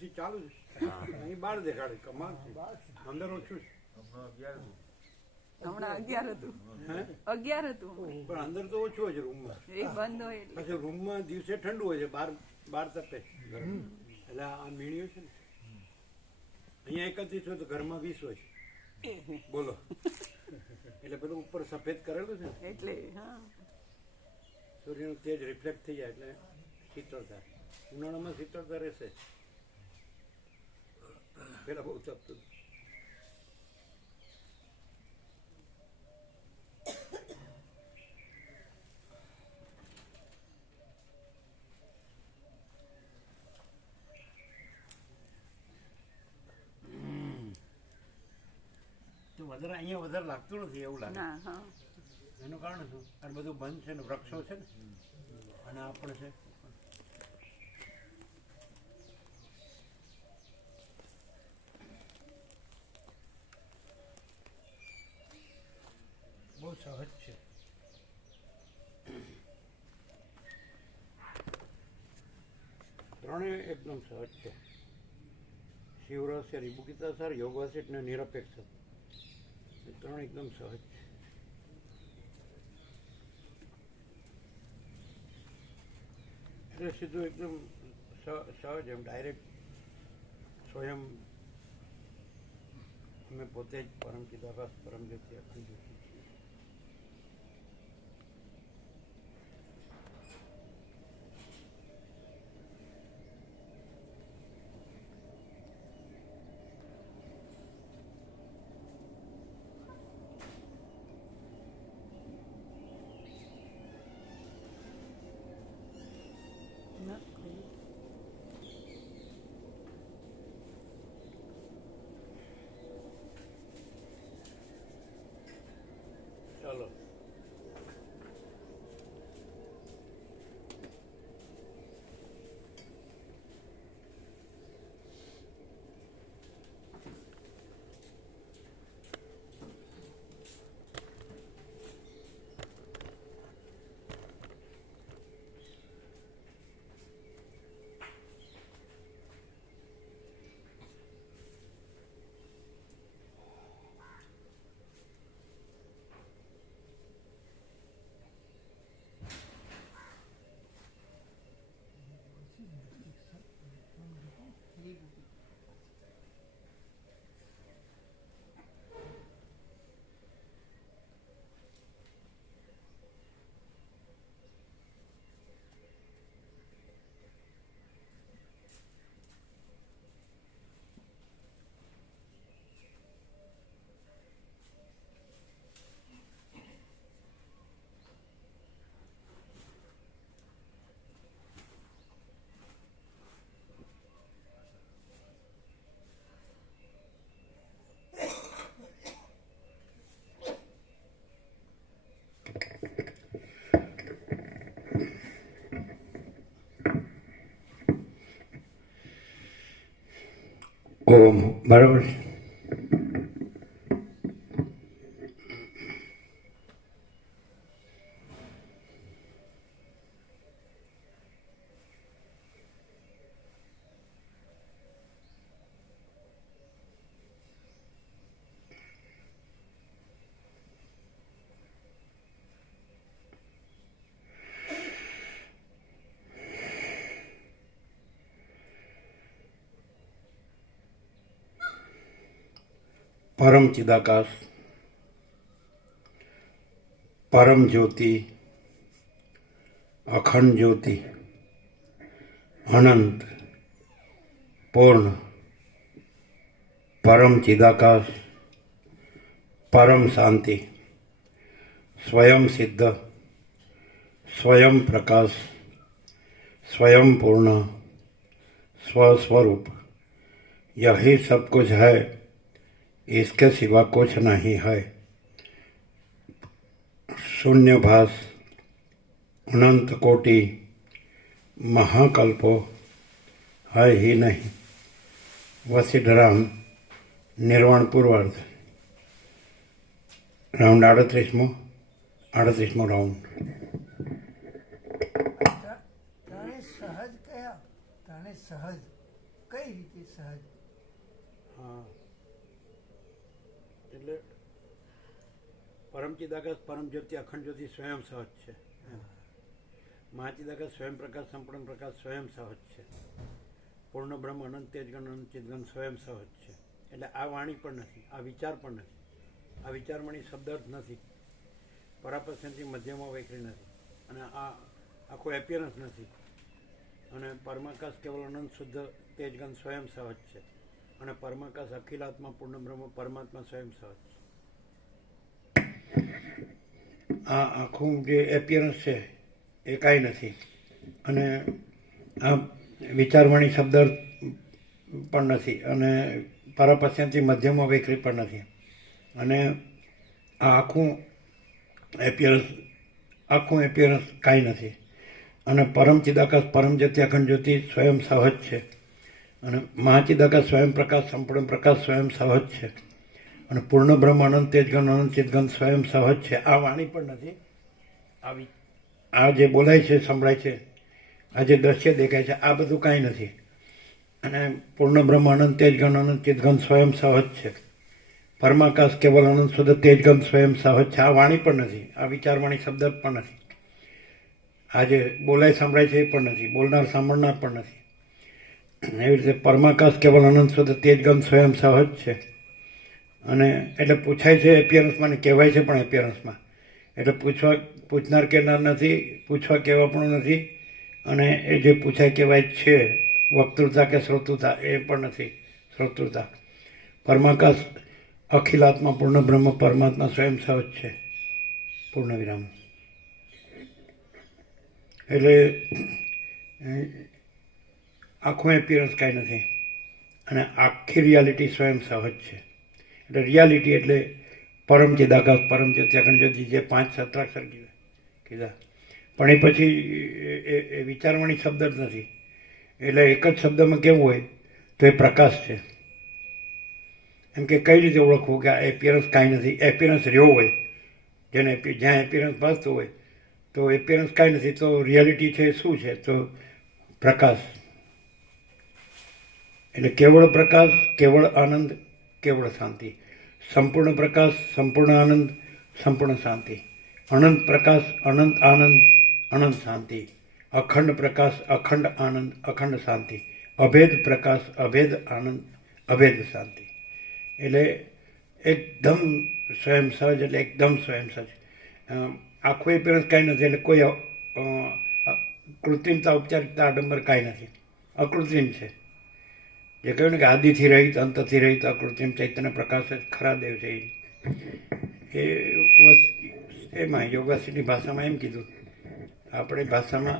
એસી ચાલુ છે, અહીં 12 દેખાડે. કમાલ છે, અંદર ઓછું છે. હમણાં 11 હતું. 11 હતું પણ અંદર તો ઓછું હોય છે રૂમમાં. એ બંધ હોય એટલે. પછી રૂમમાં દિવસે ઠંડુ હોય છે, બાર તપે. એટલે આ મીણ્યું છે ને, અહીંયા 31 હોય તો ઘરમાં 20 હોય છે. બોલો. એટલે પેલું ઉપર સફેદ કરેલું છે ને, એટલે હા, સૂર્યનું તેજ રિફ્લેક્ટ થઈ જાય એટલે શીતળતા. ઉનાળામાં શીતળતા રહેશે. પેલા બહુ તપતું. વધારે અહીંયા વધારે લાગતું નથી એવું લાગે. ના હા, એનું કારણ શું? આ બધું બંધ છે ને, વૃક્ષો છે ને, અને આ પણ છે. બહુ સહજ છે. ત્રણેય એકદમ સહજ છે. શિવરસ, રિબુકિતાસાર, યોગવાસિત ને નિરપેક્ષ. ત્રણ એકદમ સહજ છે. એટલે સીધું એકદમ સહજ, એમ ડાયરેક્ટ સ્વયં અમે પોતે જ પરમ ચિદાભાસ, પરમ જ્યોતિ, અખંડ જ્યોતિ છીએ. ચાલો. ઓમ બરાબર છે. પરમ ચિદાકાશ, પરમ જ્યોતિ, અખંડ જ્યોતિ, અનંત, પૂર્ણ, પરમ ચિદાકાશ, પરમ શાંતિ, स्वयं सिद्ध, स्वयं प्रकाश, स्वयं पूर्ण, स्वस्वरूप, यही सब कुछ है, इसके सिवा कुछ नहीं है. शून्यभास, अनंत कोटि, महाकल्पो है ही नहीं. वसीधराम, निर्वाण पूर्वार्ध. राउंड 38મો રાઉન્ડ. તને સહજ કયા? તને સહજ કઈ રીતે સહજ? હા એટલે પરમચિદાકાશ પરમ જ્યોતિ અખંડ જ્યોતિ સ્વયં સહજ છે. મહાચિદાકાશ સ્વયં પ્રકાશ સંપૂર્ણ પ્રકાશ સ્વયં સહજ છે. પૂર્ણ બ્રહ્મ અનંત તેજગણ અનંત ચિદગણ સ્વયં સહજ છે. એટલે આ વાણી પણ નથી, આ વિચાર પણ નથી, આ વિચારમણી શબ્દાર્થ નથી, પરાપસ્યથી મધ્યમાં વૈખરી નથી, અને આ આખું એપિયરન્સ નથી. અને પરમાકાશ કેવલ અનંત શુદ્ધ તેજગણ સ્વયં સહજ છે. અને પરમાકાશ અખિલાત્મા પૂર્ણ બ્રહ્મ પરમાત્મા સ્વયં સહજ છે. આ આખું જે એપિયરન્સ છે એ કાંઈ નથી. અને આ વિચારવાણી શબ્દ પણ નથી, અને પરાપસ્યથી મધ્યમાં વૈખરી પણ નથી. અને આ આખું એપિયરન્સ કાંઈ નથી. અને પરમ ચિદાકાશ પરમ જ્યોતિ અખંડ જ્યોતિ સ્વયં સહજ છે. અને મહાચિદાકાશ સ્વયં પ્રકાશ સંપૂર્ણ પ્રકાશ સ્વયં સહજ છે. અને પૂર્ણ બ્રહ્મ અનંત તેજગણ અનંત ચિદગણ સ્વયં સહજ છે. આ વાણી પણ નથી. આ જે બોલાય છે, સંભળાય છે, આ જે દ્રશ્ય દેખાય છે, આ બધું કાંઈ નથી. અને પૂર્ણ બ્રહ્મ અનંત તેજગણ અનંત ચિદગણ સ્વયં સહજ છે. પરમાકાશ કેવલ અનંત શુદ્ધ તેજગણ સ્વયં સહજ છે. આ વાણી પણ નથી, આ વિચારવાણી શબ્દ પણ નથી. આ જે બોલાય સંભળાય છે એ પણ નથી, બોલનાર સાંભળનાર પણ નથી. એવી રીતે પરમાકાશ કેવલ અનંત શુદ્ધ તેજગણ સ્વયં સહજ છે. અને એટલે પૂછાય છે એપિયરન્સમાં ને કહેવાય છે પણ એપિયરન્સમાં. એટલે પૂછનાર કહેનાર નથી, પૂછવા કહેવા પણ નથી. અને એ જે પૂછાય કહેવાય છે વક્તૃતા કે શ્રોતૃતા એ પણ નથી. શ્રોતૃતા પરમાકાશ અખિલાત્મા પૂર્ણ બ્રહ્મ પરમાત્મા સ્વયં સહજ છે. પૂર્ણ વિરામ. એટલે આખું એપિયરન્સ કાંઈ નથી. અને આખી રિયાલિટી સ્વયં સહજ છે. એટલે રિયાલિટી એટલે પરમ ચિદાકાશ પરમ જ્યોતિ અખંડ જ્યોતિ જે 5 સત્રાક્ષર કીધા. પણ એ પછી એ વિચારવાણી શબ્દ જ નથી. એટલે એક જ શબ્દમાં કેવું હોય તો એ પ્રકાશ છે. એમ કે કઈ રીતે ઓળખવું કે આ એપિયરન્સ કાંઈ નથી. એપિયરન્સ રહ્યો હોય, જેને જ્યાં એપિયરન્સ ભાસતું હોય તો એપિયરન્સ કાંઈ નથી, તો રિયાલિટી છે શું છે? તો પ્રકાશ. એટલે કેવળ પ્રકાશ, કેવળ આનંદ, કેવળ શાંતિ. સંપૂર્ણ પ્રકાશ, સંપૂર્ણ આનંદ, સંપૂર્ણ શાંતિ. અનંત પ્રકાશ, અનંત આનંદ, અનંત શાંતિ. અખંડ પ્રકાશ, અખંડ આનંદ, અખંડ શાંતિ. અભેદ પ્રકાશ, અભેદ આનંદ, અભેદ શાંતિ. એટલે એકદમ સ્વયં સહજ, એટલે એકદમ સ્વયં સહજ. આખું એપિયરન્સ કાંઈ નથી. એટલે કોઈ કૃત્રિમતા, ઔપચારિકતા, આડંબર કાંઈ નથી. અકૃત્રિમ છે. જે કહ્યું ને કે આદિથી રહિત, અંતથી રહિત, અકૃત્રિમ ચૈતન્ય પ્રકાશ જ ખરા દેવ છે. એ એમાં યોગાસીની ભાષામાં એમ કીધું. આપણી ભાષામાં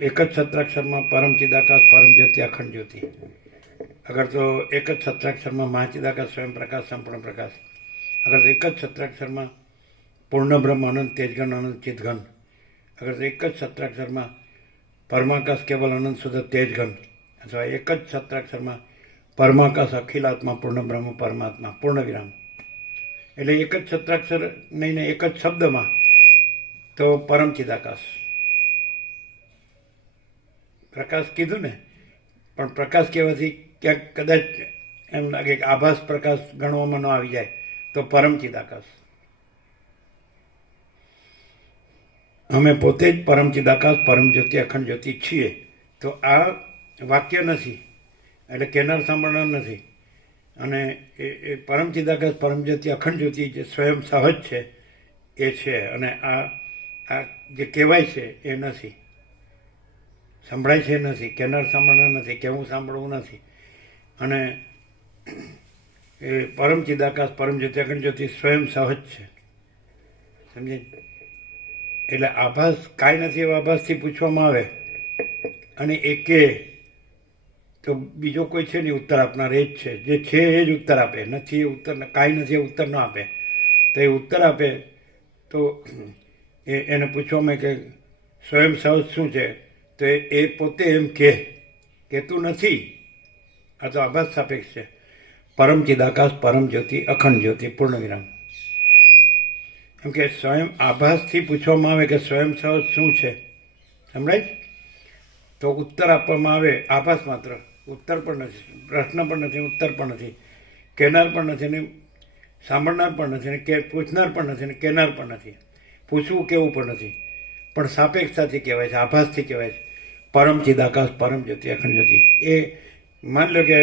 એક જ સત્રાક્ષરમાં પરમ ચિદાકાશ પરમ જ્યોતિ અખંડ જ્યોતિ. અગર તો એક જ સત્રાક્ષરમાં મહાચિદાકાશ સ્વયં પ્રકાશ સંપૂર્ણ પ્રકાશ. અગર તો એક જ સત્રાક્ષરમાં પૂર્ણ બ્રહ્મ અનંત તેજગણ અનંત ચિદગણ. અગર તો એક જ સત્રાક્ષરમાં પરમાકાશ કેવલ અનંત શુદ્ધ તેજગણ. અથવા એક જ સત્રાક્ષરમાં પરમાકાશ અખિલાત્મા પૂર્ણ બ્રહ્મ પરમાત્મા પૂર્ણ વિરામ. એટલે એક જ સત્રાક્ષર નહીં ને એક જ શબ્દમાં તો પરમ ચિદાકાશ. પ્રકાશ કીધું ને, પણ પ્રકાશ કહેવાથી ક્યાંક કદાચ એમ લાગે કે આભાસ પ્રકાશ ગણવામાં ન આવી જાય તો પરમ ચિદાકાશ. અમે પોતે જ પરમ ચિદાકાશ પરમ જ્યોતિ અખંડ જ્યોતિ છીએ. તો આ વાક્ય નથી, એટલે કેનાર સાંભળનાર નથી. અને એ પરમ ચિદાકાશ પરમ જ્યોતિ અખંડ જ્યોતિ જે સ્વયં સહજ છે એ છે. અને આ જે કહેવાય છે એ નથી, સંભળાય છે એ નથી, કેનાર સાંભળનાર નથી, કેવું સાંભળવું નથી. અને એ પરમ ચિદાકાશ પરમ જ્યોતિ અખંડ જ્યોતિ સ્વયં સહજ છે. સમજે? એટલે આભાસ કાંઈ નથી એવા આભાસથી પૂછવામાં આવે અને એ કે તો બીજો કોઈ છે નહીં ઉત્તર આપનાર. એ જ છે, જે છે એ જ ઉત્તર આપે. નથી એ ઉત્તર, કાંઈ નથી એ ઉત્તર ન આપે. તો એ ઉત્તર આપે તો એને પૂછવામાં કે સ્વયં સહજ શું છે, તો એ પોતે એમ કહેતું નથી. આ તો આભાસ સાપેક્ષ છે. પરમ ચિદાકાશ પરમ જ્યોતિ અખંડ જ્યોતિ પૂર્ણ વિરામ. એમ કે સ્વયં આભાસથી પૂછવામાં આવે કે સ્વયં સહજ શું છે, સંભળાય? તો ઉત્તર આપવામાં આવે આભાસ માત્ર, ઉત્તર પણ નથી, પ્રશ્ન પણ નથી, ઉત્તર પણ નથી, કહેનાર પણ નથી ને સાંભળનાર પણ નથી ને કે પૂછનાર પણ નથી ને કહેનાર પણ નથી, પૂછવું કેવું પણ નથી, પણ સાપેક્ષતાથી કહેવાય છે, આભાસથી કહેવાય છે. પરમ ચિદાકાશ પરમ જ્યોતિ અખંડ જ્યોતિ. એ માની લો કે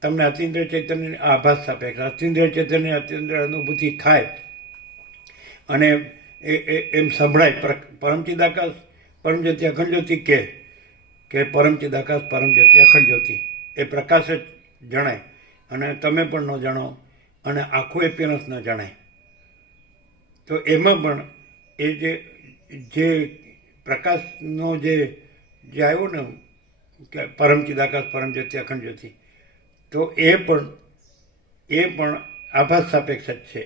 તમને અતિન્દ્રિય ચૈતન્ય આભાસ સાપેક્ષ, અતિન્દ્રિય ચૈતન્ય અતિન્દ્રિય અનુભૂતિ થાય અને એમ સંભળાય. પરમ ચિદાકાશ પરમ જ્યોતિ અખંડ જ્યોતિ કે પરમ ચિદાકાશ પરમ જ્યોતિ અખંડ જ્યોતિ એ પ્રકાશ જ જણાય અને તમે પણ ન જાણો અને આખું એપિયરન્સ ન જણાય. તો એમાં પણ એ જે પ્રકાશનો જે આવ્યો ને કે પરમ ચિદાકાશ પરમ જ્યોતિ અખંડ જ્યોતિ, તો એ પણ આભાસ સાપેક્ષ જ છે,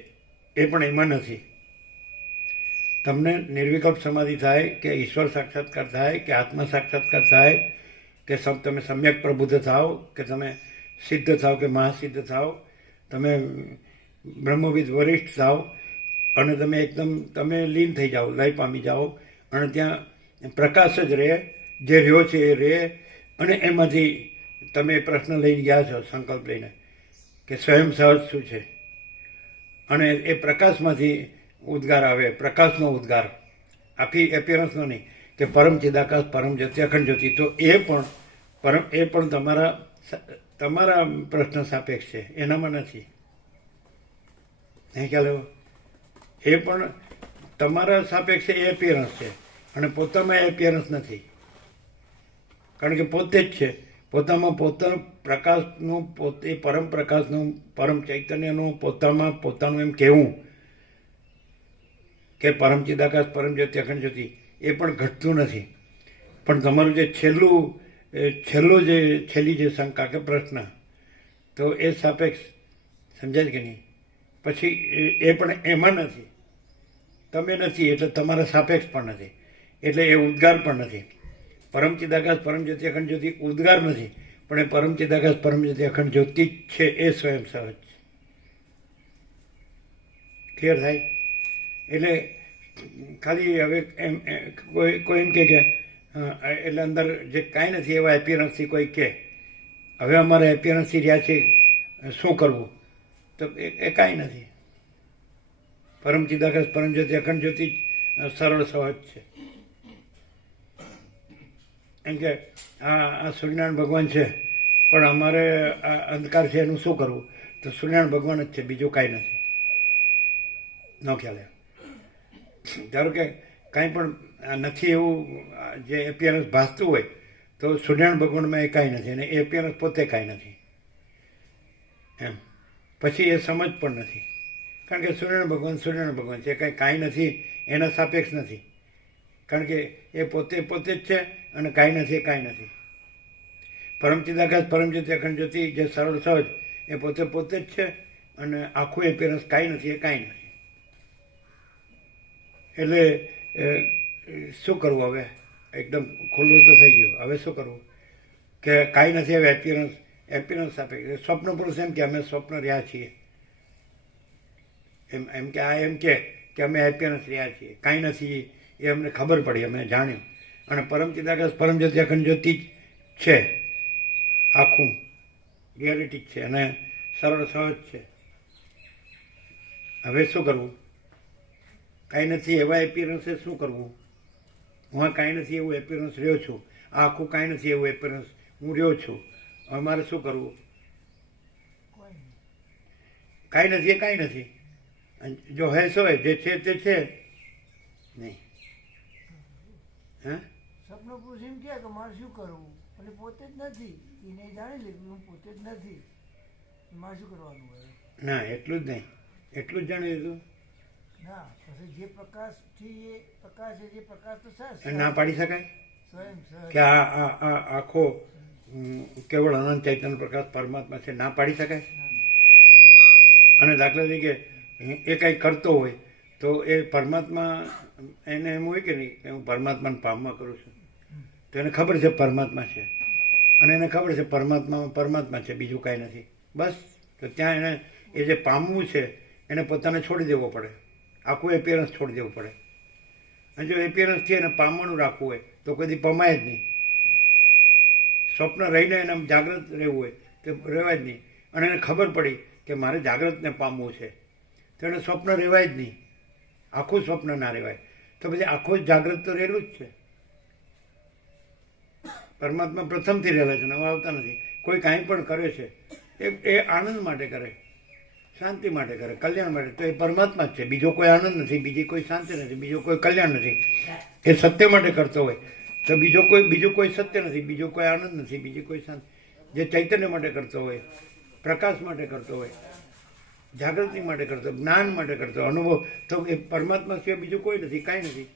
એ પણ એમાં નથી. તમને નિર્વિકલ્પ સમાધિ થાય કે ઈશ્વર સાક્ષાત્કાર થાય કે આત્મા સાક્ષાત્કાર થાય કે તમે સમ્યક પ્રબુદ્ધ થાવ કે તમે સિદ્ધ થાવ કે મહાસિદ્ધ થાવ, તમે બ્રહ્મવિદ વરિષ્ઠ થાવ અને તમે એકદમ તમે લીન થઈ જાઓ, લય પામી જાઓ અને ત્યાં પ્રકાશ જ રહે, જે રહ્યો છે એ રહે અને એમાંથી તમે પ્રશ્ન લઈને ગયા છો સંકલ્પ લઈને કે સ્વયં સહજ શું છે અને એ પ્રકાશમાંથી ઉદ્ગાર આવે, પ્રકાશનો ઉદ્ગાર, આખી એપિયરન્સનો નહીં કે પરમ ચિદાકાશ પરમ જ્યોતિ અખંડ જ્યોતિ. તો એ પણ તમારા પ્રશ્ન સાપેક્ષ છે, એનામાં નથી. નહીં ખ્યાલ આવ્યો? એ પણ તમારા સાપેક્ષે એ એપિયરન્સ છે અને પોતામાં એ એપિયરન્સ નથી, કારણ કે પોતે જ છે. પોતામાં પોતાનું પ્રકાશનું, પોતે પરમ પ્રકાશનું, પરમ ચૈતન્યનું પોતામાં પોતાનું એમ કહેવું કે પરમ ચિદાકાશ પરમ જ્યોતિ અખંડ જ્યોતિ, એ પણ ઘટતું નથી. પણ તમારું જે છેલ્લી જે શંકા કે પ્રશ્ન, તો એ સાપેક્ષ સમજાય કે નહીં? પછી એ પણ એમાં નથી, તમે નથી એટલે તમારા સાપેક્ષ પણ નથી, એટલે એ ઉદ્ગાર પણ નથી. પરમ ચિદાકાશ પરમ જ્યોતિ અખંડ જ્યોતિ ઉદ્ગાર નથી, પણ એ પરમ ચિદાકાશ પરમ જ્યોતિ અખંડ જ્યોતિ જ છે, એ સ્વયં સહજ છે. ક્લિયર થાય? એટલે ખાલી હવે કોઈ એમ કે એટલે અંદર જે કાંઈ નથી એવા એપિયરન્સથી કોઈ કે હવે અમારા એપિયરન્સથી રહ્યા છે શું કરવું, તો એ કાંઈ નથી. પરમ ચિદાકાશ પરમ જ્યોતિ અખંડ જ્યોતિ સરળ સહજ છે. એમ કે આ સૂર્યનારાયણ ભગવાન છે પણ અમારે આ અંધકાર છે એનું શું કરવું, તો સૂર્યનારાયણ ભગવાન જ છે, બીજું કાંઈ નથી. ન ખ્યાલ આવે? ધારો કે કાંઈ પણ નથી એવું જે એપિયરન્સ ભાસતું હોય તો સૂર્યનારાયણ ભગવાનમાં એ કાંઈ નથી અને એ એપિયરન્સ પોતે કાંઈ નથી એમ. પછી એ સમજ પણ નથી, કારણ કે સૂર્યનારાયણ ભગવાન છે, કાંઈ નથી એના સાપેક્ષ નથી, કારણ કે એ પોતે જ છે અને કાંઈ નથી એ કાંઈ નથી. પરમ ચિદાકાશ પરમ જ્યોતિ અખંડ જ્યોતિ જે સરળ સહજ એ પોતે જ છે અને આખું એપિયરન્સ કાંઈ નથી એ કાંઈ નથી. એટલે શું કરવું હવે? એકદમ ખુલ્લું તો થઈ ગયું, હવે શું કરવું કે કાંઈ નથી હવે એપિયરન્સ આપે. સ્વપ્ન પુરુષ એમ કે અમે સ્વપ્ન રહ્યા છીએ, એમ કે આ એમ કે અમે એપિયરન્સ રહ્યા છીએ, કાંઈ નથી એ અમને ખબર પડી, અમે જાણ્યું. અને પરમ ચિદાકાશ પરમ જ્યોતિ અખંડ જ્યોતિ જ છે, આખું રિયાલિટી જ છે અને સરળ સહજ છે. હવે શું કરવું? કાંઈ નથી એવા એપિયરન્સે શું કરવું? હું આ કાંઈ નથી એવું એપિયરન્સ રહ્યો છું, આ આખું કાંઈ નથી એવું એપિયરન્સ હું રહ્યો છું. હવે મારે શું કરવું? કાંઈ નથી એ કાંઈ નથી. જો હેસ હોય જે છે તે છે નહીં. હા, સપનો પુરુષ એમ કે મારે શું કરવું, અને પોતે જ નથી, એને જાણી લીધું હું પોતે જ નથી, મારે શું કરવાનું હોય? ના, એટલું જ નહીં, એટલું જ જાણી લીધું. ના, પછી જે પ્રકાશથી એ પ્રકાશ છે, જે પ્રકાશ તો સર ના પાડી શકાય સ્વયં સર કે આ આખો કેવળ અનંત ચૈતન્ય પ્રકાશ પરમાત્મા છે, ના પાડી શકાય? અને દાખલા તરીકે એ કંઈ કરતો હોય તો એ પરમાત્મા એને એમ હોય કે નહીં કે હું પરમાત્માને પામવા કરું છું, તો એને ખબર છે પરમાત્મા છે અને એને ખબર છે પરમાત્મા છે, બીજું કાંઈ નથી. બસ, તો ત્યાં એને એ જે પામવું છે એને પોતાને છોડી દેવો પડે, આખું એપિયરન્સ છોડી દેવું પડે. અને જો એપિયરન્સથી એને પામવાનું રાખવું હોય તો કોઈ દી પમાય જ નહીં. સ્વપ્ન રહીને એને જાગ્રત રહેવું હોય તો રહેવાય જ નહીં. અને એને ખબર પડી કે મારે જાગ્રતને પામવું છે તો એને સ્વપ્ન રહેવાય જ નહીં. આખું સ્વપ્ન ના રહેવાય તો પછી આખું જ જાગ્રત તો રહેલું જ છે. પરમાત્મા પ્રથમથી રહેલા છે, નવા આવતા નથી. કોઈ કાંઈ પણ કરે છે એ આનંદ માટે કરે, શાંતિ માટે કરે, કલ્યાણ માટે. તો એ પરમાત્મા જ છે, બીજો કોઈ આનંદ નથી, બીજી કોઈ શાંતિ નથી, બીજો કોઈ કલ્યાણ નથી. એ સત્ય માટે કરતો હોય તો બીજું કોઈ સત્ય નથી, બીજો કોઈ આનંદ નથી, બીજી કોઈ શાંતિ. જે ચૈતન્ય માટે કરતો હોય, પ્રકાશ માટે કરતો હોય, જાગૃતિ માટે કરતો, જ્ઞાન માટે કરતો, અનુભવ, તો એ પરમાત્મા સિવાય બીજું કોઈ નથી, કાંઈ નથી.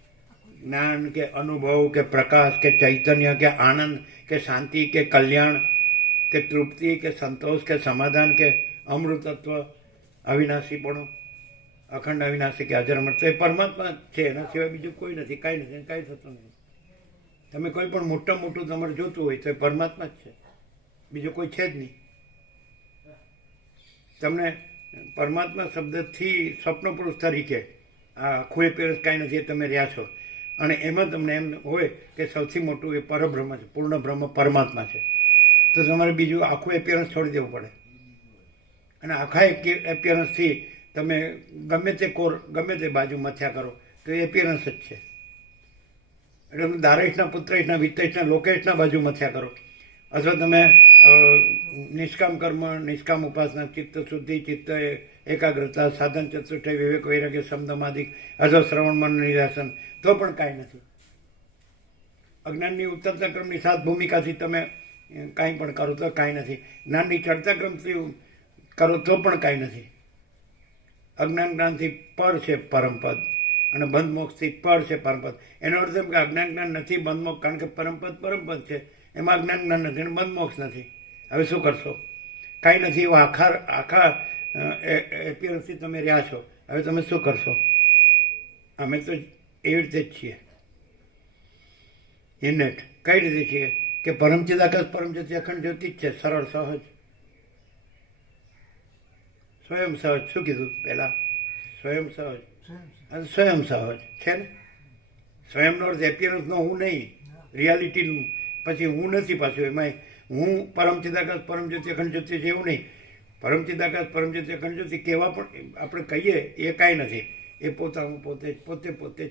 જ્ઞાન કે અનુભવ કે પ્રકાશ કે ચૈતન્ય કે આનંદ કે શાંતિ કે કલ્યાણ કે તૃપ્તિ કે સંતોષ કે સમાધાન કે અમૃતત્વ, અવિનાશીપણું, અખંડ અવિનાશી કે અજર અમર, તો એ પરમાત્મા છે. એના સિવાય બીજું કોઈ નથી, કાંઈ નથી, કાંઈ થતું નથી. તમે કોઈ પણ મોટું તમારે જોતું હોય તો એ પરમાત્મા જ છે, બીજું કોઈ છે જ નહીં. તમને પરમાત્મા શબ્દથી સ્વપ્ન પુરુષ તરીકે આ આખું એપિયરન્સ કાંઈ નથી, તમે રહ્યા છો. અને એમાં તમને એમ હોય કે સૌથી મોટું એ પરબ્રહ્મ છે, પૂર્ણ બ્રહ્મ પરમાત્મા છે, તો તમારે બીજું આખું એપિયરન્સ છોડી દેવું પડે. અને આખા એપિયરન્સથી તમે ગમે તે બાજુ મથ્યા કરો તો એ એપિયરન્સ જ છે. એટલે તમે દારેશના, પુત્રેશના, વિત્તેશના, લોકેશના બાજુ મથ્યા કરો, અથવા તમે નિષ્કામ કર્મ, નિષ્કામ ઉપાસના, ચિત્ત શુદ્ધિ, ચિત્ત એકાગ્રતા, સાધન ચતુષ્ટય, વિવેક વૈરાગ્ય, સમદમાદિક, અથવા શ્રવણ મન નિરાસન, તો પણ કાંઈ નથી. અજ્ઞાનની ઉતરતા ક્રમની સાત ભૂમિકાથી તમે કાંઈ પણ કરો તો કાંઈ નથી. જ્ઞાનની ચડતા ક્રમથી કરો તો પણ કાંઈ નથી. અજ્ઞાન જ્ઞાનથી પર છે પરમપદ, અને બંધ મોક્ષથી પર છે પરમપદ. એનો અર્થ એમ કે અજ્ઞાન જ્ઞાન નથી, બંધ મોક્ષ, કારણ કે પરમપદ છે, એમાં અજ્ઞાન જ્ઞાન નથી અને બંધ મોક્ષ નથી. હવે શું કરશો? કાંઈ નથી. એવા આખા એપિયરન્સથી તમે રહ્યા છો, હવે તમે શું કરશો? અમે તો એવી રીતે જ છીએ. ઇનેટ કઈ રીતે છીએ કે પરમચિદાકાશ પરમજ્યોતિ અખંડ જ્યોતિ જ છે, સરળ, સહજ, સ્વયં સહજ. શું કીધું પહેલા? સ્વયં સહજ. સ્વયં સહજ છે ને. સ્વયંનો અર્થ એપિયરન્સનો હું નહીં, રિયાલિટીનું. પછી હું નથી પાછું એમાં. હું પરમચિદાકાશ પરમજ્યોતિ અખંડ જ્યોતિ છે એવું નહીં. પરમચિદાકાશ પરમજ્યોતિ અખંડ જ્યોતિ કેવા પણ આપણે કહીએ એ કાંઈ નથી. એ પોતાનું પોતે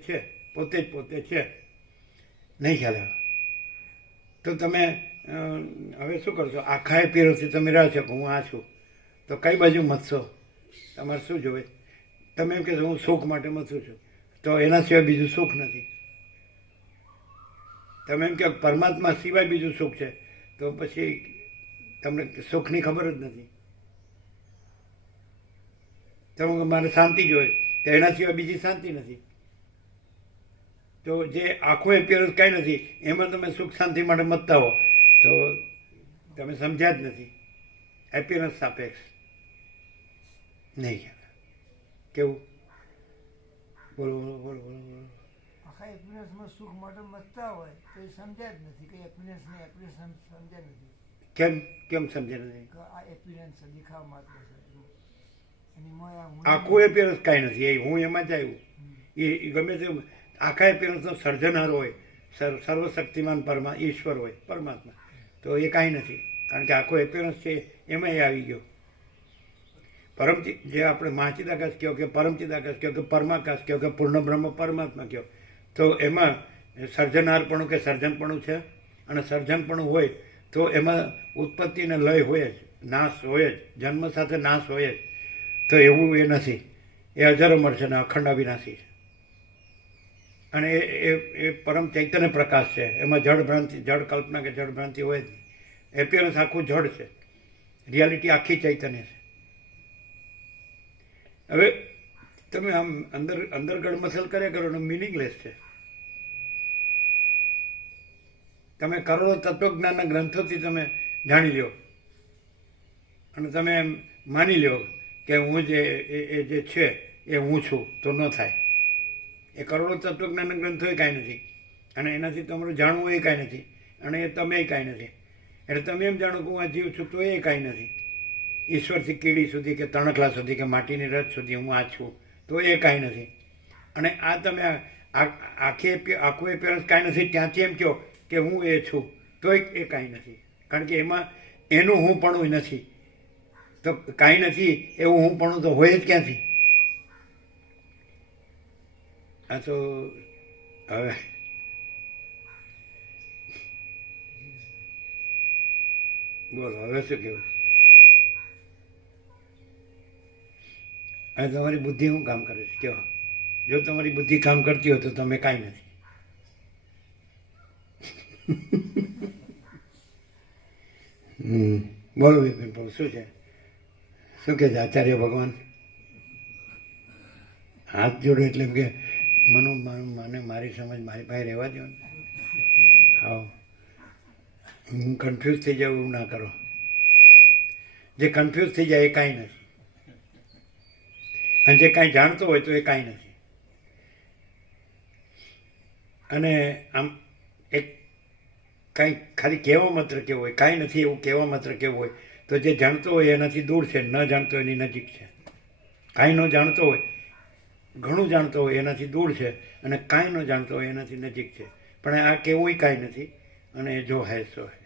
છે, પોતે જ પોતે છે. નહીં ખ્યાલ આવે તો તમે હવે શું કરશો? આખા એપિયરન્સથી તમે રહ્યા છો કે હું આ છું, તો કઈ બાજુ મથશો? તમારે શું જોવે? તમે એમ કહેશો હું સુખ માટે મથું છું, તો એના સિવાય બીજું સુખ નથી. તમે એમ કે પરમાત્મા સિવાય બીજું સુખ છે, તો પછી તમને સુખની ખબર જ નથી. તમે મારે શાંતિ જોઈએ, તો એના સિવાય બીજી શાંતિ નથી. તો જે આખું એપિયરન્સ કાંઈ નથી, એમાં તમે સુખ શાંતિ માટે મતતા હો, તો તમે સમજ્યા જ નથી. એપિયરન્સ સાપેક્ષ નહીં. કેવું? બોલો બોલો બોલો બોલો બોલો. આખા એપિયરન્સમાં સુખ માટે મથતા હોય તો એ સમજ્યા જ નથી કે એપિયરન્સને એપિયરન્સ સમજ્યા નથી. કેમ સમજ્યા નથી? કે આ એપિયરન્સ દેખાવ માત્ર છે. એની મોયા હું આખું એપિયરન્સ કાંઈ નથી. એ હું એમાં જ આવ્યું. એ ગમે તે આખા એપિયરન્સનો સર્જનહાર હોય, સર્વશક્તિમાન ઈશ્વર હોય, પરમાત્મા, તો એ કાંઈ નથી. કારણ કે આખો એપિયરન્સ છે એમાં એ આવી ગયો. જે આપણે મહાચિદાકાશ કહો કે પરમચિદાકાશ કહો કે પરમાકાશ કહો કે પૂર્ણ બ્રહ્મ પરમાત્મા કહો, તો એમાં સર્જનહારપણું કે સર્જનપણું છે. અને સર્જનપણું હોય તો એમાં ઉત્પત્તિ અને લય હોય જ, નાશ હોય જ, જન્મ સાથે નાશ હોય જ. તો એવું એ નથી. એ અજર અમર છે ને અખંડ અવિનાશી છે. અને એ પરમ ચૈતન્ય પ્રકાશ છે. એમાં જડ ભ્રાંતિ, જડ કલ્પના કે જડ ભ્રાંતિ હોય જ નહીં. એપિયરન્સ આખું જડ છે, રિયાલિટી આખી ચૈતન્ય છે. હવે તમે આમ અંદર ગડમથલ કર્યા કરો ને મિનિંગલેસ છે. તમે કરોડો તત્વજ્ઞાનના ગ્રંથોથી તમે જાણી લ્યો અને તમે એમ માની લ્યો કે હું જે છે એ હું છું, તો ન થાય. એ કરોડો તત્વજ્ઞાનના ગ્રંથો એ કાંઈ નથી, અને એનાથી તમારું જાણવું એ કાંઈ નથી, અને એ તમે કાંઈ નથી. એટલે તમે એમ જાણો કે હું આ જીવ છું, તો એ કાંઈ નથી. ઈશ્વરથી કીડી સુધી કે તણખલા સુધી કે માટીની રથ સુધી હું આ છું, તો એ કાંઈ નથી. અને આ તમે આખું એપિયરન્સ કાંઈ નથી, ત્યાંથી એમ કહો કે હું એ છું, તો એ કાંઈ નથી. કારણ કે એમાં એનું હું પણ નથી, તો કાંઈ નથી એવું હું પણ તો હોય જ ક્યાંથી? આ તો હવે બોલો હવે શું કેવું? હવે તમારી બુદ્ધિ શું કામ કરે છે કહો? જો તમારી બુદ્ધિ કામ કરતી હોય તો તમે કાંઈ નથી. બોલો બિપિન પ્રભુ, શું છે? શું કે છે આચાર્ય ભગવાન? હાથ જોડે એટલે એમ કે મને મારી સમજ મારી પાસે રહેવા દો ને. હા, હું કન્ફ્યુઝ થઈ જાઉં એવું ના કરો. જે કન્ફ્યુઝ થઈ જાય એ કાંઈ નથી, અને જે કાંઈ જાણતો હોય તો એ કાંઈ નથી. અને આમ એક કાંઈ ખાલી કહેવા માત્ર કેવું હોય, કાંઈ નથી એવું કહેવા માત્ર કેવું હોય, તો જે જાણતો હોય એનાથી દૂર છે, ન જાણતો એની નજીક છે. કાંઈ ન જાણતો હોય, ઘણું જાણતો હોય એનાથી દૂર છે, અને કાંઈ ન જાણતો હોય એનાથી નજીક છે. પણ આ કેવું કાંઈ નથી, અને જો હૈ સો હૈ.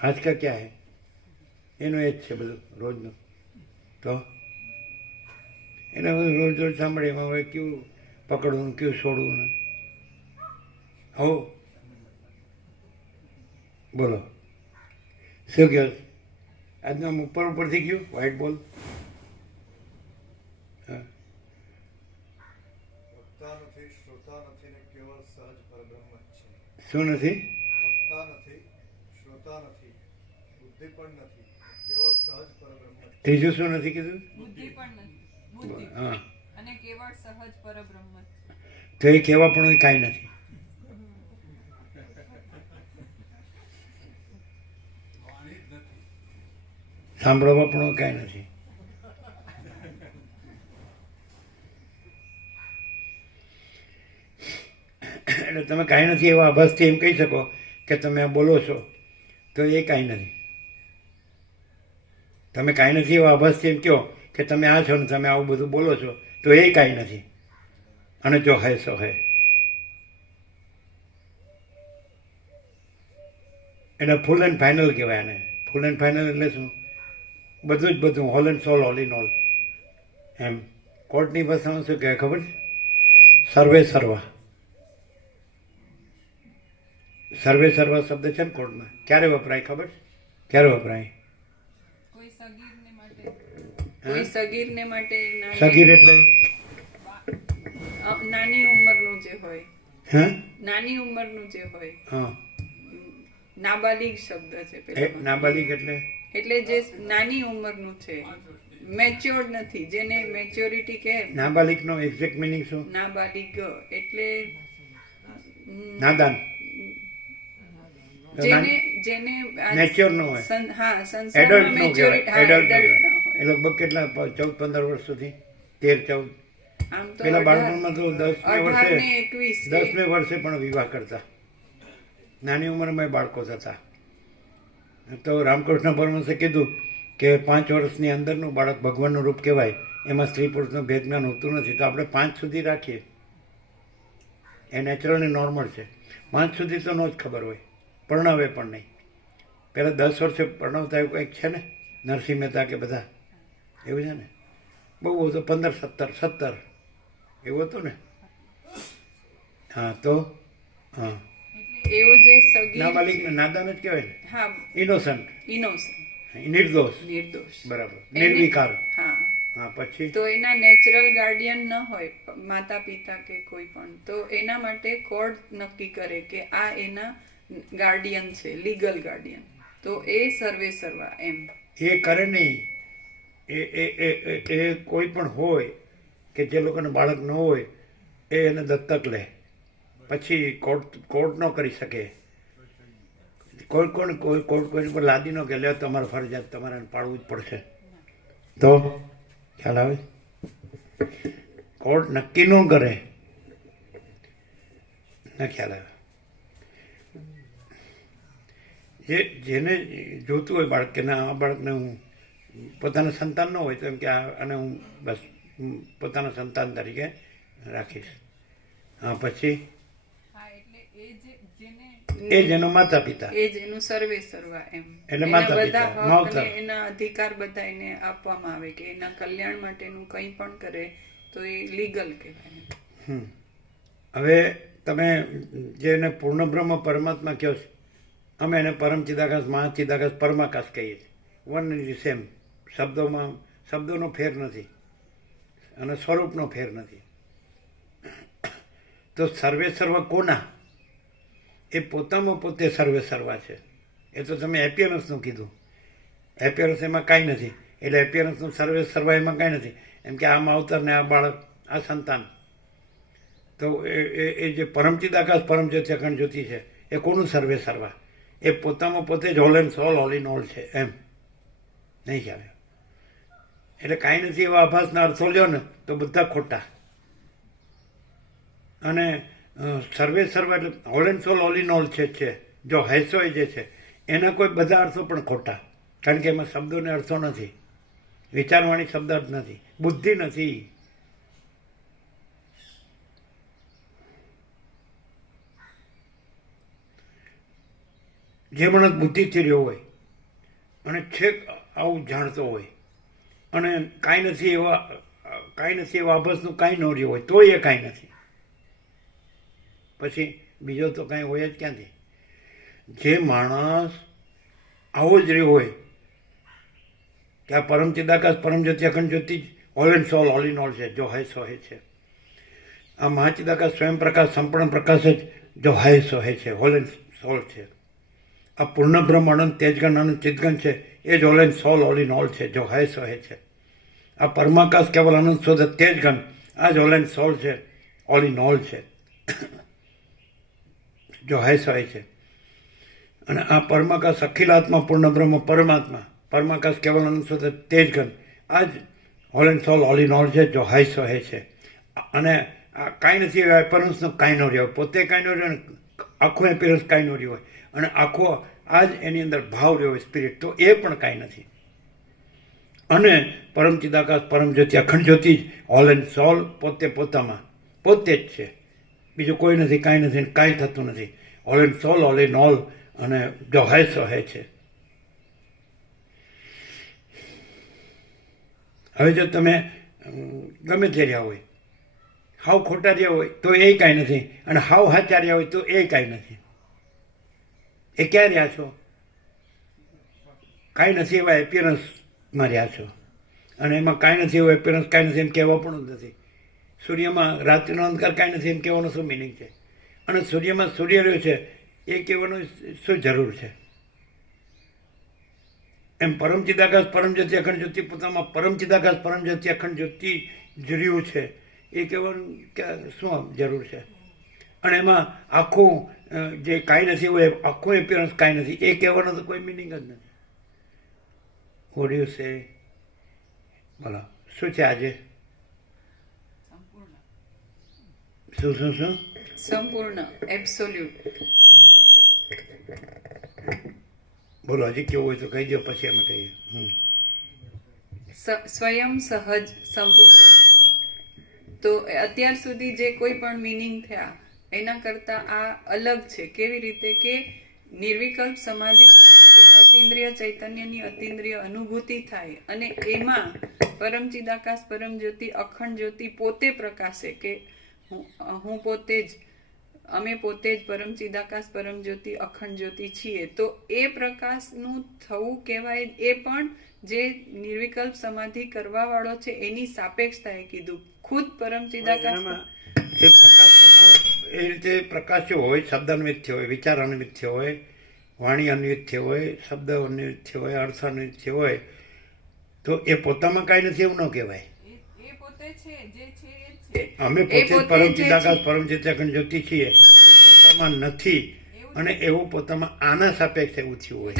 આજ કા ક્યાં હૈ? એનું એ જ છે બધું રોજનું. તો એને રોજ રોજ સાંભળે એમાં હવે કેવું પકડવું, કેવું છોડવું ને. હો બોલો શું કહો? આજનું આમ ઉપરથી ગયું વ્હાઈટ બોલ. હા, વક્તા નથી, શ્રોતા નથી ને કેવળ સહજ પરબ્રહ્મ જ છે. શું નથી? વક્તા નથી, શ્રોતા નથી, બુદ્ધિ પણ નથી, કેવળ સહજ પરબ્રહ્મ જ છે. ત્રીજું શું નથી કીધું? બુદ્ધિ પણ નથી. બુદ્ધિ હા, અને કેવળ સહજ પરબ્રહ્મ જ. તો એ કહેવા પણ કાંઈ નથી. સાંભળવા પણ કાંઈ નથી. એટલે તમે કાંઈ નથી એવા અભસથી એમ કહી શકો કે તમે આ બોલો છો, તો એ કાંઈ નથી. તમે કાંઈ નથી એવા અભસથી એમ કહો કે તમે આ છો ને તમે આવું બધું બોલો છો, તો એ કાંઈ નથી. અને જો હૈ સો હૈ. એટલે ફૂલ એન્ડ ફાઇનલ કહેવાય આને. ફૂલ એન્ડ ફાઇનલ એટલે શું? બધું જ બધું, whole and solve, all in all. એમ કોર્ટની ભાષામાં શું કહેવાય ખબર છે? સર્વે સર્વા. સર્વે સર્વા શબ્દ છે ને કોર્ટમાં, ક્યારે વપરાય ખબર છે? ક્યારે વપરાય? કોઈ સગીરને માટે, કોઈ સગીરને માટે સગીર એટલે નાની ઉંમરનું જે હોય, હા નાની ઉંમરનું જે હોય, હા, નાબાલિગ શબ્દ છે એ પેલો. નાબાલિગ એટલે એટલે જે નાની ઉંમરનું છે, મેચ્યોર્ડ નથી, જેને મેચ્યોરિટી કહે. નાબાલિગનો એક્ઝેક્ટ મિનિંગ શું? નાબાલિગ એટલે નાદાન. જેને જેને મેચ્યોર ન હોય, હા, એડલ્ટ સંસારમાં નો મેચ્યોરિટી, કહેવાય, હા, એડલ્ટ એડલ્ટ ના એ હોય. લગભગ કેટલા 14-15 વર્ષ સુધી, 13-14 આમ તો પેલા બાળપણમાં તો 10મે 18 વર્ષે ને 21 10મે વર્ષે પણ વિવાહ કરતા. નાની ઉંમરમાં બાળકો થતા. તો રામકૃષ્ણ પરમહંસે કીધું કે 5 વર્ષની અંદરનું બાળક ભગવાનનું રૂપ કહેવાય, એમાં સ્ત્રી પુરુષનું ભેદ જ્ઞાન હોતું નથી. તો આપણે 5 સુધી રાખીએ, એ નેચરલ ને નોર્મલ છે. 5 સુધી તો ન જ ખબર હોય, પરણાવે પણ નહીં. પહેલાં 10 વર્ષે પરણાવતા એવું કંઈક છે ને, નરસિંહ મહેતા કે બધા એવું છે ને. બહુ તો 15-17 એવું હતું ને. હા, તો હા, એવું જે સગીર નાબાલિગ છે, નાદાન જ કહેવાય ને. હા, ઇનોસન્ટ, ઇનોસન્ટ, નિર્દોષ, નિર્દોષ, બરાબર, એને- નિર્વિકાર. હા, હા, પછી તો એના નેચરલ ગાર્ડિયન ન હોય, માતા પિતા કે કોઈ પણ, તો એના માટે કોર્ટ નક્કી કરે કે આ એના ગાર્ડિયન છે, લીગલ ગાર્ડિયન, તો એ સર્વે સર્વા એમ. એ કરે નહીં. એ કોઈ પણ હોય કે જે લોકોને બાળક ન હોય એ એને દત્તક લે, પછી કોર્ટ ન કરી શકે. કોઈ કોઈની પર લાદી ન કે લે તમારે ફરજિયાત તમારે પાડવું જ પડશે. તો ખ્યાલ આવે? કોર્ટ નક્કી ન કરે, ના ખ્યાલ આવે. જેને જોતું હોય બાળક કે ના આ બાળકને હું પોતાના સંતાન ન હોય તો એમ કે અને હું બસ પોતાના સંતાન તરીકે રાખીશ. હા, પછી હા, એટલે એ જેને એ જ એનો માતા પિતા. એ જ એનું સર્વે સર્વા એમ એટલે એના માતા બધા પિતા, હક માવતર. ને એના અધિકાર બધા એને આપવામાં આવે કે એના કલ્યાણ માટેનું કંઈ પણ કરે તો એ લીગલ કહેવાય. હમ. હવે તમે જે એને પૂર્ણ બ્રહ્મ પરમાત્મા કહો છો, અમે એને પરમ ચિદાકાશ, મહાચિદાકાશ, પરમાકાશ કહીએ છીએ. One is same. શબ્દોનો ફેર નથી અને સ્વરૂપનો ફેર નથી. તો સર્વે સર્વ કોના? એ પોતામાં પોતે સર્વે સર્વા છે. એ તો તમે એપિયરન્સનું કીધું. એપિયરન્સ એમાં કાંઈ નથી. એટલે એપિયરન્સનું સર્વે સર્વા એમાં કાંઈ નથી. એમ કે આ માવતર ને આ બાળક, આ સંતાન, તો એ જે પરમચિદાકાશ પરમ જ્યોતિ અખંડ જ્યોતિ છે એ કોનું સર્વે સર્વા? એ પોતામાં પોતે જ all and solve, all in all છે. એમ નહીં ખ્યાલ? એટલે કાંઈ નથી એવા આભાસના અર્થો લ્યો ને તો બધા ખોટા. અને સર્વે સર્વ એટલે all and solve, all in all છે. જો હૈસો એ જે છે એના કોઈ બધા અર્થો પણ ખોટા. કારણ કે એમાં શબ્દોને અર્થો નથી, વિચારવાણી શબ્દાર્થ નથી, બુદ્ધિ નથી. જે માણસ બુદ્ધિથી રહ્યો હોય અને છેક આવું જાણતો હોય અને કાંઈ નથી એવા આભાસનું કાંઈ ન રહ્યું હોય તો એ કાંઈ નથી, પછી બીજો તો કાંઈ હોય જ ક્યાંથી? જે માણસ આવો જ રહ્યો હોય કે આ પરમ ચિદાકાશ પરમ જ્યોતિ અખંડ જ્યોતિ all and solve, all in all છે, જો હૈ સો હે છે. આ મહાચિદાકાશ સ્વયં પ્રકાશ, સંપૂર્ણ પ્રકાશ જ જો હૈ સો હે છે, ઓલ એન્ડ સોલ છે. આ પૂર્ણ બ્રહ્મ અનંત તેજગન અનંત ચિદગન છે, એ જ all and solve, all in all છે, જો હૈ સો હે છે. આ પરમાકાશ કેવલ અનંત શોધ તેજગન, આ જ ઓલ એન્ડ સોલ છે, ઓલ ઇન ઓલ છે, જો હૈ સો હે છે. અને આ પરમાકાશ અખિલાત્મા પૂર્ણ બ્રહ્મ પરમાત્મા, પરમાકાશ કેવલ અનંત શોધ તેજગન, આ જ all and solve, all in all છે, જો હૈ સો હે છે. અને આ કાંઈ નથી એપિયરન્સનું કાંઈ ન રહ્યો હોય, પોતે કાંઈ ન રહ્યો ને આખું એપિયરન્સ કાંઈ ન રહ્યું હોય અને આખો આ જ એની અંદર ભાવ રહ્યો હોય સ્પિરિટ, તો એ પણ કાંઈ નથી. અને પરમ ચિદાકાશ પરમ જ્યોતિ અખંડ જ્યોતિ જ ઓલ એન્ડ સોલ, પોતે પોતામાં પોતે જ છે, બીજું કોઈ નથી, કાંઈ નથી, કાંઈ થતું નથી. All and solve, all in all, અને જો હૈ સો હૈ છે. હવે જો તમે ગમે તે રહ્યા હોય, હાવ ખોટા રહ્યા હોય તો એ કાંઈ નથી, અને હાવ સાચા રહ્યા હોય તો એ કાંઈ નથી. એ ક્યાં રહ્યા છો? કાંઈ નથી એવા એપિયરન્સમાં રહ્યા છો. અને એમાં કાંઈ નથી એવો એપિયરન્સ, કાંઈ નથી એમ કહેવા પણ નથી. સૂર્યમાં રાત્રિનો અંધકાર કાંઈ નથી એમ કહેવાનો શું મિનિંગ છે? અને સૂર્યમાં સૂર્ય રહ્યો છે એ કહેવાનું શું જરૂર છે? એમ પરમ ચિદાકાશ પરમ જ્યોતિ અખંડ જ્યોતિ પોતામાં પરમ ચિદાકાશ પરમ જ્યોતિ અખંડ જ્યોતિ જ રહ્યું છે એ કહેવાનું શું જરૂર છે? અને એમાં આખું જે કાંઈ નથી હોય, આખું એપિયરન્સ કાંઈ નથી, એ કહેવાનો તો કોઈ મિનિંગ જ નથી. What you say? બોલો, શું છે આજે? શું સંપૂર્ણ, એબ્સોલ્યુટ. બોલો, હજી કેવું હોય તો કહી દો, પછી અમે કહીએ. સ્વયં સહજ સંપૂર્ણ. તો અત્યાર સુધી જે કોઈ પણ મિનિંગ થયા એના કરતા આ અલગ છે. કેવી રીતે કે નિર્વિકલ્પ સમાધિ થાય કે અતિન્દ્રિય ચૈતન્યની અતિન્દ્રિય અનુભૂતિ થાય અને એમાં પરમ ચિદાકાશ પરમ જ્યોતિ અખંડ જ્યોતિ પોતે પ્રકાશે કે હું પોતે જ, અમે પોતે જ પરમ ચિદાકાશ પરમ જ્યોતિ અખંડ જ્યોતિ છીએ. તો એ પ્રકાશનું થવું કહેવાય. એ પણ જે નિર્વિકલ્પ સમાધિ કરવા વાળો છે એની સાપેક્ષતાએ કીધું. ખુદ પરમ ચિદાકાશ એ પ્રકાશ પોતાનો એ રીતે પ્રકાશ્યો હોય, શબ્દ અન્વિત થયો હોય, વિચાર અન્વિત થયો હોય, વાણી અન્વિત થયો હોય, શબ્દ અન્વિત થયો હોય, અર્થ અન્વિત થયો હોય, તો એ પોતામાં કાંઈ નથી એવું ન કહેવાય. એ પોતે છે, જે છે એ છે. અમે પોતે પરમ ચિદાકાશ પરમ જ્યોતિ અખંડ જ્યોતિ છીએ, એ પોતામાં નથી. અને એવું પોતામાં આના સાપેક્ષ એવું થયું હોય,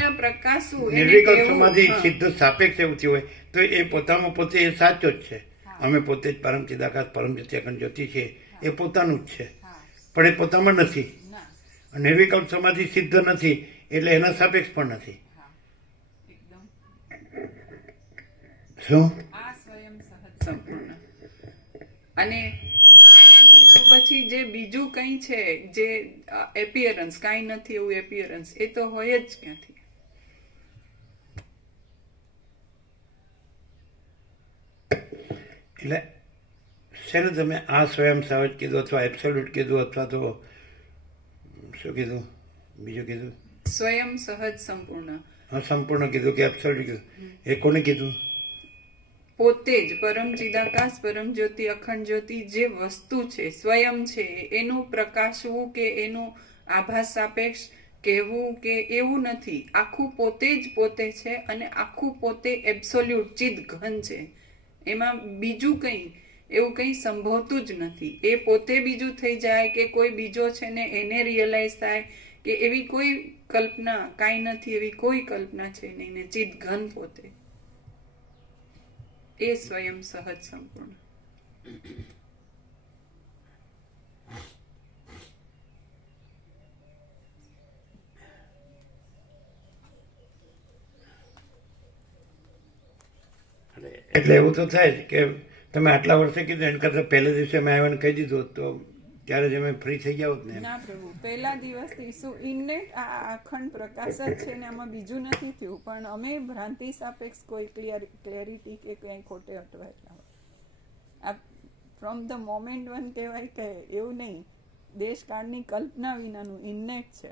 નિર્વિકલ્પ સમાધિ સિદ્ધ સાપેક્ષ એવું થયું હોય, તો એ પોતામાં પોતે એ સાચો જ છે. અમે પોતે જ પરમ ચિદાકાશ પરમ જ્યોતિ અખંડ જ્યોતિ છીએ, એ પોતાનું જ છે, પણ એ પોતામાં નથી. નિર્વિકલ્પ સમાધિ સિદ્ધ નથી એટલે એના સાપેક્ષ પણ નથી. શું? આ સ્વયં સહજ સંપૂર્ણ. અને આ નથી તો પછી જે બીજું કંઈ છે જે એપિયરન્સ, કાંઈ નથી એવું એપિયરન્સ, એ તો હોય જ ક્યાંથી. એટલે શેનું તમે આ સ્વયં સહજ કીધું અથવા એબ્સોલ્યુટ કીધું અથવા તો શું કીધું બીજું કીધું? સ્વયં સહજ સંપૂર્ણ. હા, સંપૂર્ણ કીધું કે એબ્સોલ્યુટ કીધું? એ કોને કીધું? પોતે જ પરમ ચિદાકાશ, પરમ જ્યોતિ, અખંડ જ્યોતિ જે વસ્તુ છે, સ્વયં છે, એનું પ્રકાશવું કે એનું આભાસ સાપેક્ષ કહેવું કે એવું નથી. આખું પોતે જ પોતે છે અને આખું પોતે એબ્સોલ્યુટ ચિદ ઘન છે. એમાં બીજું કંઈ એવું કંઈ સંભવતું જ નથી. એ પોતે બીજું થઈ જાય કે કોઈ બીજો છે ને એને રિયલાઇઝ થાય કે એવી કોઈ કલ્પના કાંઈ નથી, એવી કોઈ કલ્પના છે નહીં ને ચિદ ઘન પોતે. એ સ્વયં સહજ સંપૂર્ણ. એટલે એવું તો થાય જ કે તમે આટલા વર્ષે કીધું એના કરતાં પહેલા દિવસે મેં આવ્યાને કહી દીધું તો ત્યારે જ અમે ફ્રી થઈ ગયા હોત ને. ના પ્રભુ, પહેલા દિવસથી શું ઇન્નેટ આ અખંડ પ્રકાશ જ છે ને આમાં બીજું નથી થયું, પણ અમે ભ્રાંતિ સાપેક્ષ કોઈ ક્લેરિટી કે કંઈ ખોટે અટવાયેલા હોય. આ ફ્રોમ ધ મોમેન્ટ વન કહેવાય કે એવું નહીં, દેશકાળની કલ્પના વિનાનું ઇન્નેટ છે.